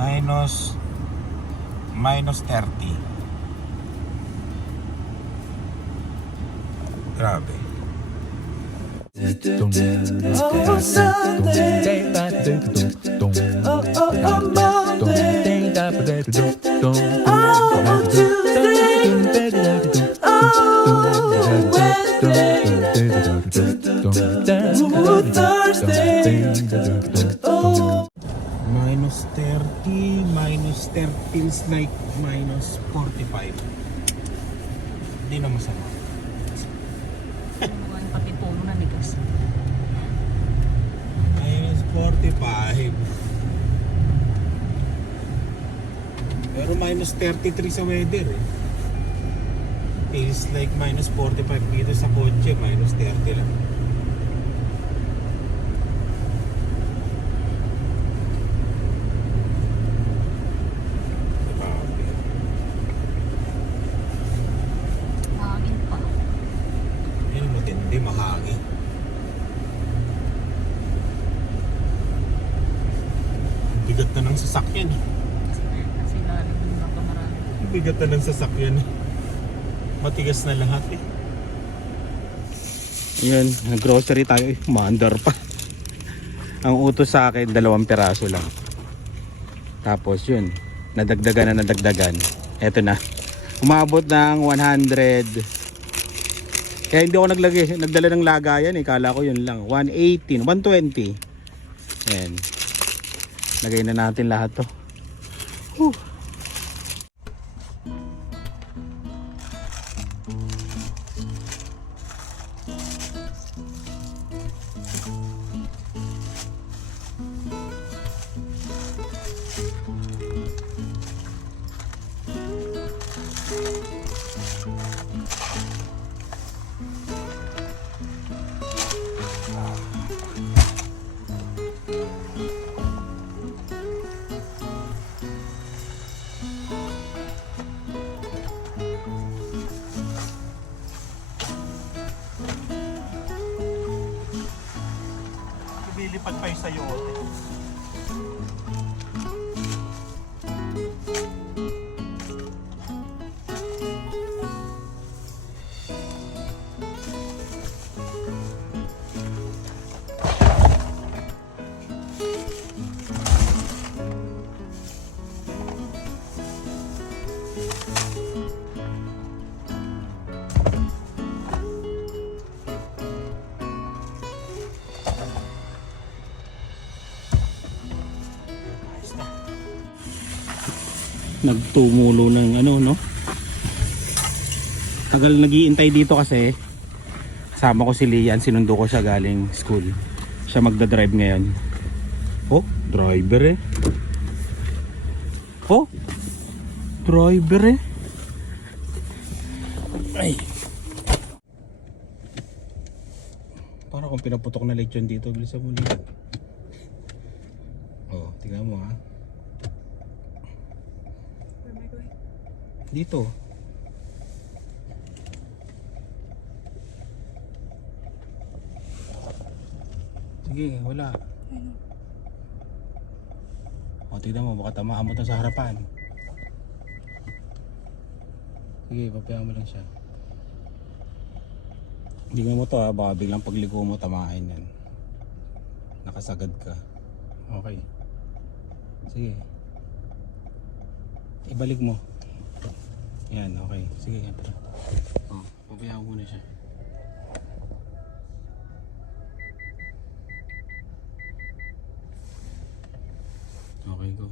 minus 30. Grabe. Minus 30, minus 30 feels like minus 45. Hindi na masama. Pati puno na nigas. Minus 45. Pero minus 33 sa weather eh. Feels like minus 45 dito sa kotse, minus 30 lang. Hangin pa. Yan matindi, mahangin. Bigat na ng sasakyan eh. Kasi lalim yung mga kamarami. Bigat na ng sasakyan eh. Matigas na lahat eh. Yun, grocery tayo eh. Maandar pa. Ang utos sa akin, 2 piraso lang. Tapos yun, nadagdagan. Eto na. Umabot ng 100. Kaya hindi ako nagdala ng lagayan eh. Kala ko yun lang. 118, 120. Ayan. Lagay na natin lahat to. Whew. Lilipad pa yung sayote. Nagtumulo ng ano no, tagal naghihintay dito kasi kasama ko si Lian, sinundo ko siya galing school, siya magdadrive ngayon. Oh, driver eh. Oh, driver eh. Ay, para kung pinaputok na lechon dito, bilisan mo Lian. Oh, tingnan mo ha. Dito. Sige, wala. O, tignan mo, baka tamaan mo ito sa harapan. Sige, papayaan mo lang siya. Tingnan mo to ha, baka biglang pagligo mo tamain yan. Nakasagad ka. Okay. Sige. Ibalik mo. Yan, okay. Sige, tara. Oh, pabayaan mo na siya. Okay, go.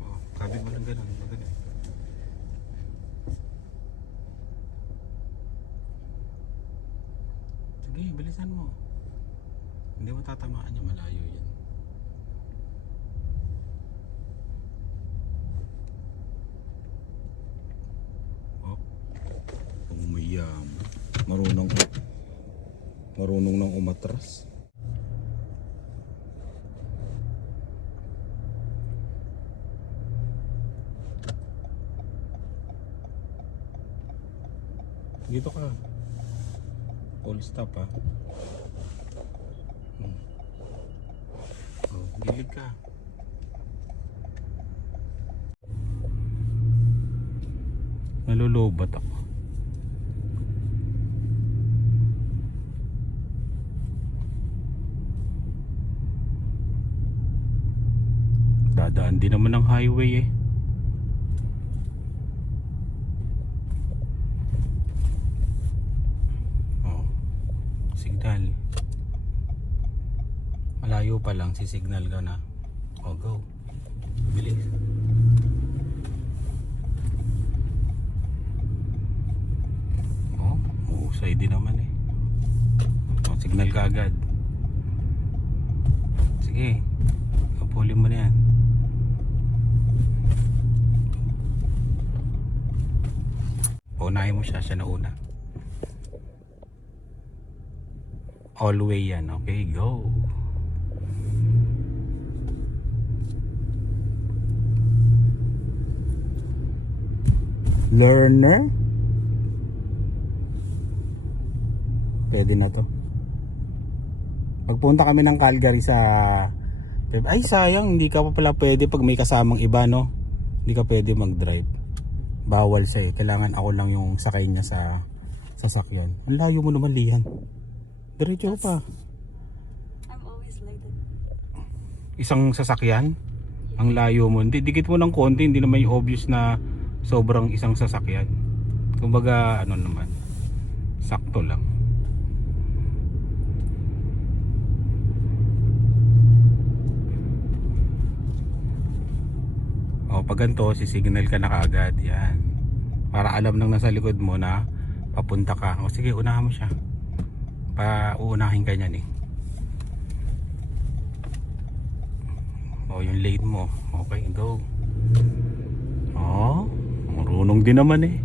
Oh, kabit mo lang ganun. Ganun. Sige, bilisan mo. Hindi mo tatamaan niya, malayo yan. Marunong nang umatras. Dito ka. Full stop ha. Oh, gilid ka. Nalulubat ako. Dadaan din naman ng highway eh. Oh, signal. Malayo pa lang, si-signal ka na. Oh, go. Bilis. Oh, mahusay din naman eh. Oh, signal ka agad. Sige, kapulin mo na yan. Unahin mo siya, siya na una. All way yan, okay, go. Learner? Pwede na to. Pagpunta kami ng Calgary sa... Ay sayang, hindi ka pa pala pwede pag may kasamang iba, no? Hindi ka pwede mag-drive. Bawal siya eh. Kailangan ako lang yung sakay niya sa sasakyan. Ang layo mo naman, Lihan. Diretso pa. I'm always like that. Isang sasakyan? Ang layo mo. Hindi, dikit mo ng konti. Hindi naman yung obvious na sobrang isang sasakyan. Kumbaga, ano naman. Sakto lang. O, pag ganito, sisignal ka na kaagad. Yan. Para alam nang nasa likod mo na papunta ka. O sige, unahan mo siya. Uunahin ka niyan eh. O, yung lane mo. Okay, go. O, marunong din naman eh.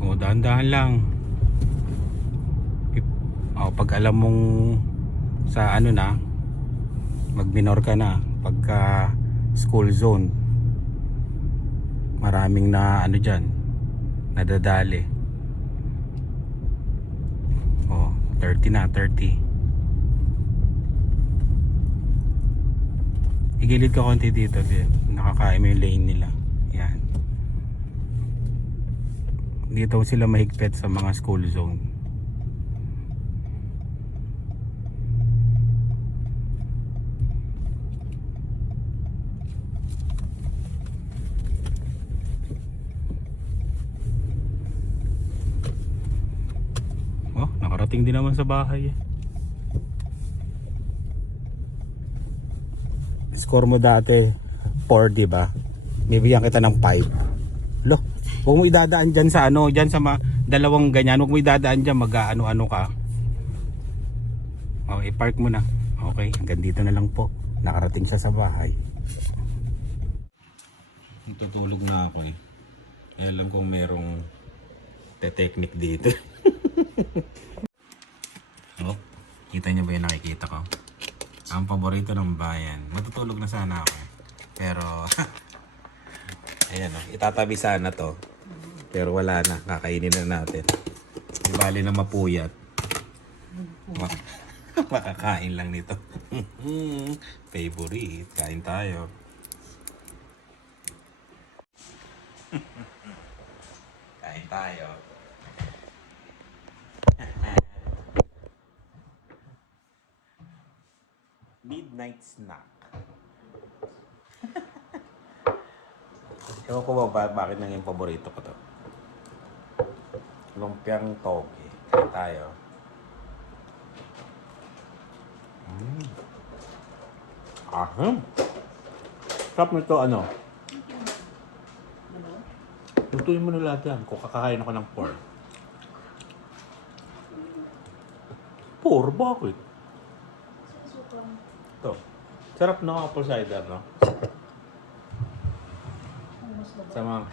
O, dahan-dahan lang. O, pag alam mong sa ano na, mag-minor ka na, pagka school zone, maraming na ano dyan, nadadali. O, 30 na, 30. Igilid ka konti dito, nakakain mo yung lane nila. Yan. Dito sila mahigpit sa mga school zone. Oh, nakarating din naman sa bahay eh. Score mo dati 4, di ba? Bibigyan kita ng 5. Lo, huwag mo idadaan diyan sa ano, diyan sa dalawang ganyan. Huwag mo idadaan diyan, mag-ano-ano ka. Okay, park mo na. Okay, hanggang dito na lang po. Nakarating sa bahay. Tutulog na ako eh. Alam kong merong technique dito. Oh, kita niyo ba yung nakikita ko? Ang paborito ng bayan. Matutulog na sana ako. Pero, ayan o, itatabi sana to. Pero wala na, kakainin na natin. Di bali na mapuyat. Makakain lang nito. Favorite, kain tayo. Kain tayo. Midnight snack. Ewan ko ba bakit naging paborito ko to. Lumpiang toge. Kain tayo. Aham. Sarap nito ano? Lutuin mo na lahat yan kung kakakain ako ng pork. Pork? Bakit? Ito. Sarap ng apple cider, no? Sama.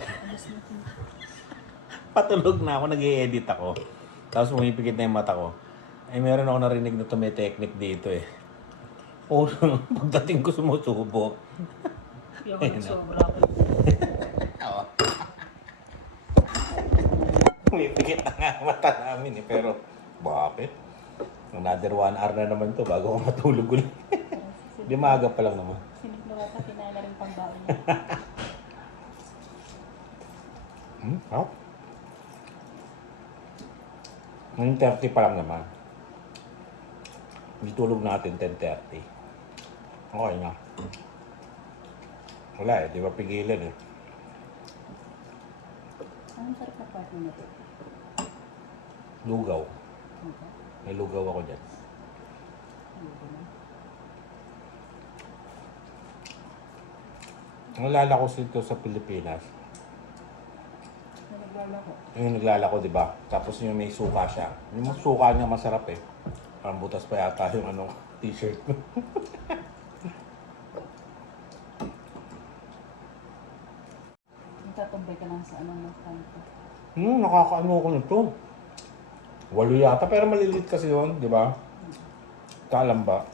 Patulog na ako, nag-i-edit ako. Tapos pumipikit na yung mata ko. Ay, meron ako narinig na may technique dito eh. O, pagdating ko sumusubo. Hindi ako nagsobra ako. Oo. Pumipikit na nga ang mata namin eh. Pero, bakit? Another 1 hour na naman to bago ako matulog ulit. Di maaga pa lang naman. Sinigmurata, kinain na rin pang-baon niya. Hop. 9:30 pa lang naman. Hindi tulog natin 10:30. Okay na. Wala eh, di ba pigilan eh. Anong sarap na partner na ito? Lugaw. Okay. May lugaw ako dyan. Nalala ko dito sa Pilipinas. Naglalako. Yung naglalako, di ba? Tapos yung may suka siya. Yung suka niya masarap eh. Parang butas pa yata yung ano, t-shirt ko. Nagtatumbay ka lang sa anong kanto. Nakakaano ko nito. 8 yata, pero malilit kasi yun, di ba? Kalam ba?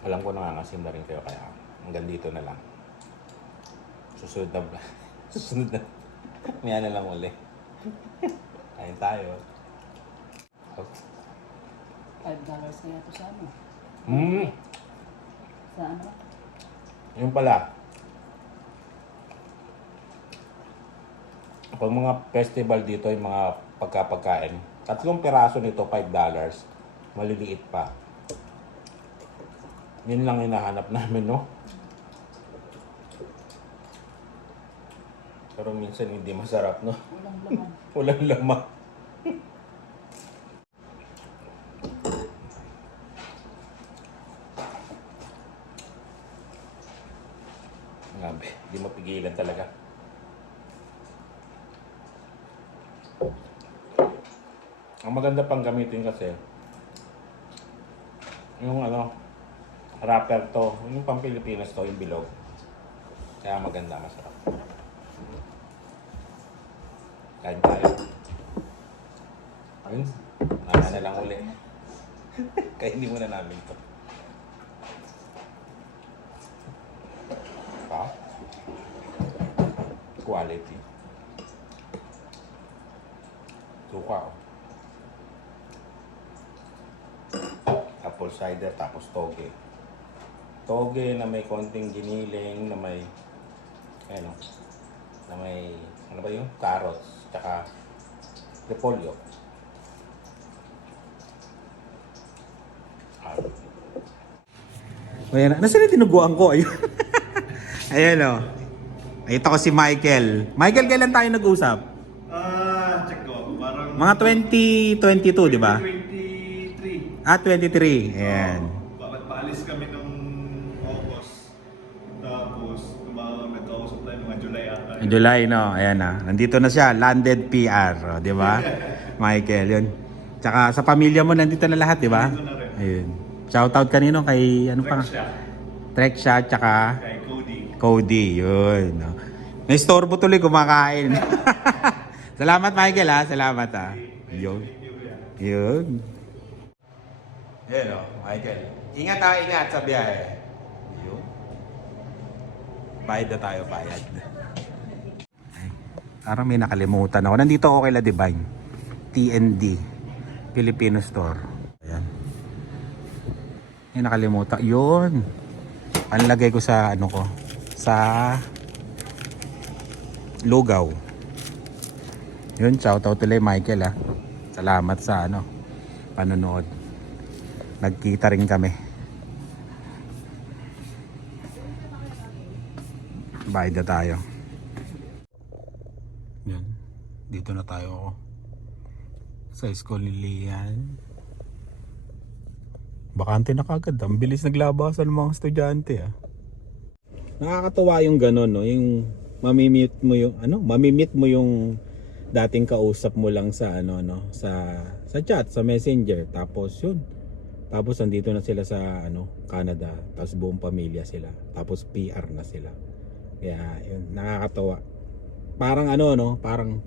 Alam ko nangangasim na rin kayo, kaya hanggang dito na lang. Susunod na, susunod na. Maya na lang uli. Kain tayo. $5 kaya ito sa ano? Sa ano? Yung pala. Pag mga festival dito, yung mga pagkapagkain, 3 piraso nito, $5. Maliliit pa. Yun lang hinahanap namin, no? Pero minsan hindi masarap, no? Walang laman. Walang laman. Grabe, di mapigilan talaga. Ang maganda pang gamitin kasi, yung ano, wrapper to, yung pang Pilipinas to, yung bilog. Kaya maganda, masarap. Kain tayo. Ayun, na lang uli. Kainin muna namin to. Pa? Quality. Suka, oh. Apple cider, tapos toge. Toge na may konting giniling, na may, ano, na may, ano ba yun? Carrots, tsaka repolyo. Ayan, nasaan yung tinuguan ko? Ayun. Ayan o. Ito ko si Michael. Michael, kailan tayo nag-usap? Check ko. Parang Mga 2022, di ba? 23. 23. Ayan. Bakit paalis kami nung August. Tapos, nagkausap tayo mga July ata. July, no? Ayan na. Nandito na siya. Landed PR. Di ba? Michael, yun. Tsaka sa pamilya mo, nandito na lahat, di ba? Nandito na rin. Ayun. Shoutout kanino kay, ano pa? Siya. Trek siya, tsaka Kay Cody. Cody. Yun. No? Naistorbo tuloy kumakain. Salamat, Michael, ha? Salamat, ha? Yun. Yun. Yun, o. Michael. Ingat, ha? Ingat sa biyahe. Yun. Bayad na tayo, bayad. Ay, parang may nakalimutan ako. Nandito ako kay La Divine. TND. Filipino Store. Ayan. May nakalimutan. Yun. Ang lagay ko sa ano ko. Sa lugaw. Yun, shoutout tuloy Michael, ha. Salamat sa ano, panonood. Nagkita rin kami. Bayad na tayo. Yan. Dito na tayo sa school ni Lian. Bakante na kagad. Ang bilis naglabasan ng mga estudyante, ah. Nakakatuwa yung gano'n, no? Yung mamimit mo yung ano, mamimit mo yung dating kausap mo lang sa ano no, sa chat, sa Messenger, tapos yun. Tapos andito na sila sa ano, Canada, tapos buong pamilya sila. Tapos PR na sila. Kaya yun, nakakatawa. Parang ano no, parang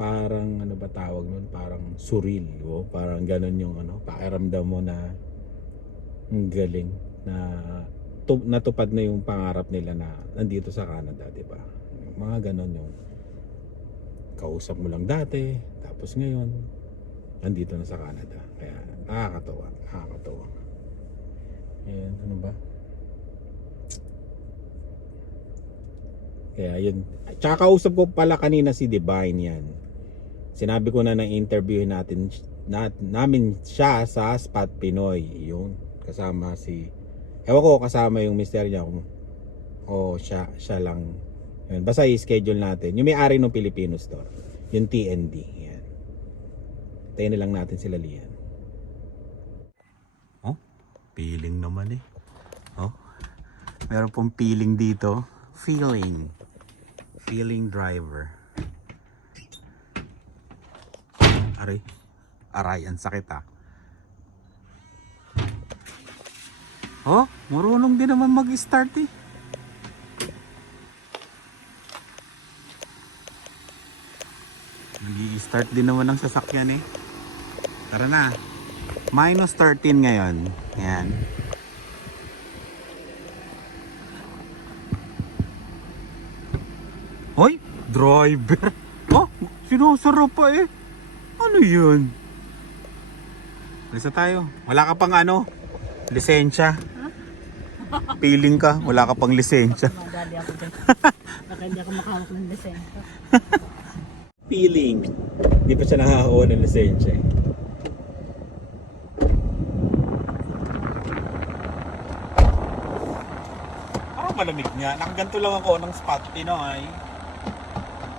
ano ba tawag nun? Parang surreal, oh? Parang ganun yung ano, pakiramdam mo na ang galing na natupad na yung pangarap nila na nandito sa Canada, di ba? Mga ganun yung kausap mo lang dati, tapos ngayon nandito na sa Canada. Kaya nakakatawa. Ayan, ano ba? Kaya yun. Tsaka kausap ko pala kanina si Divine yan. Sinabi ko na interview namin siya sa Spot Pinoy. Yung kasama si, ewan ko kasama yung mister niya o siya lang. Yun, basta i-schedule natin. Yung may-ari ng Filipino store. Yung TND. Yan. Tayo na lang natin sila Lian. Oh, feeling naman eh. Oh, meron pong feeling dito. Feeling driver. Aray, ang sakit ah. Oh, marunong din naman mag-start eh. Nag-i-start din naman ng sasakyan eh. Tara na. Minus 13 ngayon. Yan. Hoy, driver. Oh, sinusarap pa eh. Ano yun? Lisa tayo. Wala ka pang lisensya. Piling ka, wala ka pang lisensya. Madali ako dyan. Baka hindi ako makahawak ng lisensya. Feeling. Hindi pa siya nakakakuha ng lisensya eh. Parang malamig nga. Nakaganto lang ako ng Spot Pinoy.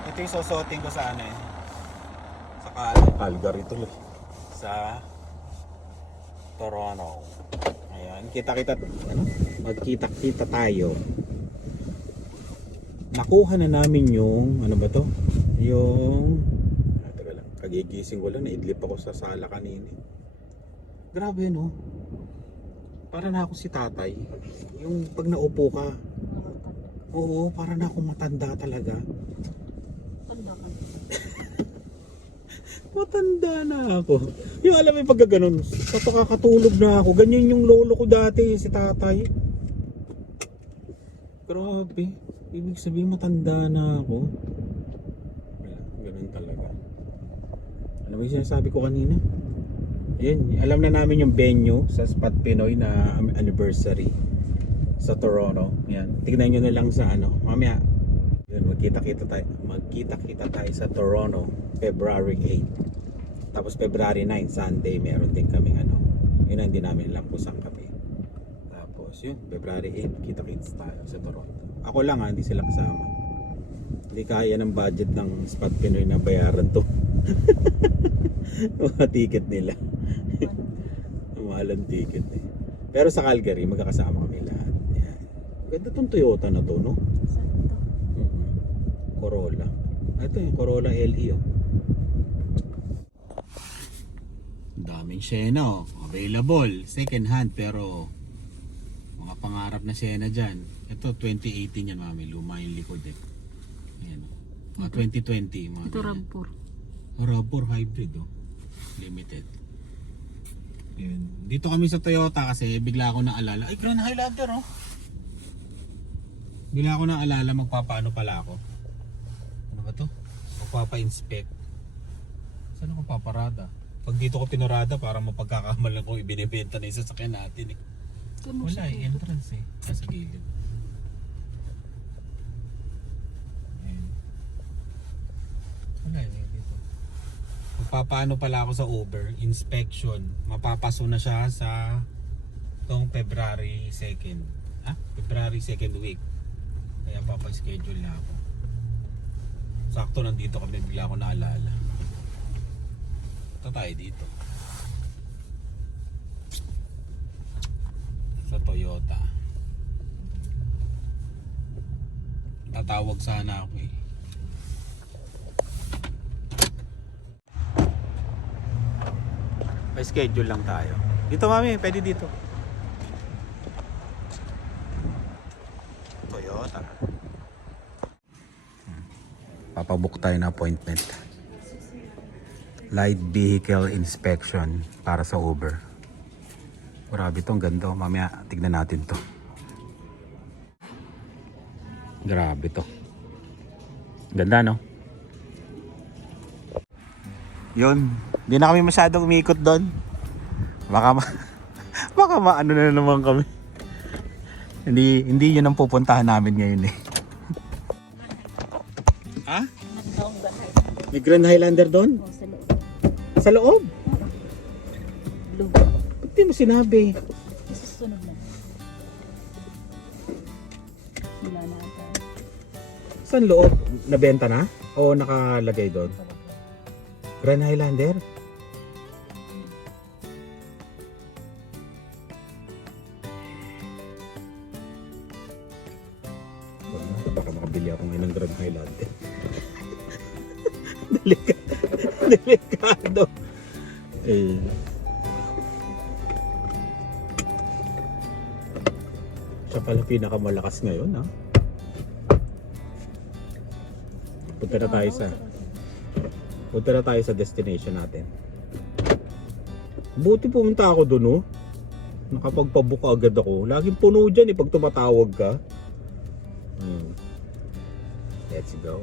Ito yung susuotin ko sa sa Calgary tuloy. Sa Toronto. Ayan. Magkita-kita tayo. Nakuha na namin yung ano ba to? Yung teka lang, kagigising ko lang, naidlip ako sa sala kanina. Grabe no. Para na ako si tatay. Yung pag naupo ka. Oo, para na ako matanda talaga. Matanda na ako. Yung alam mo pag gano'n, kakatulog na ako. Ganyan yung lolo ko dati, si tatay. Grabe. Ibig sabihin matanda na ako. Ganun talaga. Ano ba yung sinasabi ko kanina? Ayun, alam na namin yung venue sa Spot Pinoy na anniversary sa Toronto. Yan. Tignan nyo na lang sa mamaya. Yun, magkita-kita tayo sa Toronto February 8. Tapos February 9 Sunday meron din kaming yun ang hindi namin alam kung saan kami. Tapos yun, February 8 kita-kits tayo sa Toronto. Ako lang hindi sila kasama. Hindi kaya ng budget ng Spot Pinoy na bayaran to. Mga ticket nila. Mahal ang ticket eh. Pero sa Calgary magkakasama kami lahat. Yan. Ganda tong Toyota na to, no? Corolla. Ito yung Corolla LE Daming Sienna available, second hand pero mga pangarap na Sienna dyan. Ito 2018 yan mami, luma yung likod eh. Ayan, mga 2020 mga Ito RAV4. RAV4 hybrid limited. Yun. Dito kami sa Toyota kasi bigla ako naalala, ay Grand Highlander bigla ako naalala magpapaano pala ako. Ano ba to? Magpapa-inspect. Saan ako paparada? Pag dito ko pinarada para mapagkakamalan kung ibinibenta na yung sasakyan natin eh. Wala entrance eh. Sa gilid. Ayan. Wala dito. Magpapaano pala ako sa Uber, inspection. Mapapaso na siya sa tong February 2nd. February 2nd week. Kaya papaschedule na ako. Sakto nandito kami, bigla ako naalala. Ito tayo dito sa Toyota. Tatawag sana ako eh. May schedule lang tayo. Dito mami, pwede dito. Toyota. Papabook tayo na appointment. Light vehicle inspection para sa Uber. Grabe tong ganda. Mamaya tignan natin to. Grabe to. Ganda no? Yun. Hindi na kami masyadong umikot doon. Baka baka maano na naman kami. Hindi yun ang pupuntahan namin ngayon eh. Ha? Nagtaong bahay. May Grand Highlander doon? O, sa loob. Sa loob? Blue. Ba't di mo sinabi? Susunod na. Wala na ata. Saan loob? Nabenta na? O nakalagay doon? Grand Highlander? Baka makabili ako ngayon ng Grand Highlander. Delikado. Eh. Siya pala pinakamalakas ngayon, ha? Punta na tayo sa destination natin. Buti pumunta ako doon, oh. Nakapagpabook agad ako. Laging puno dyan, pag tumatawag ka. Let's go.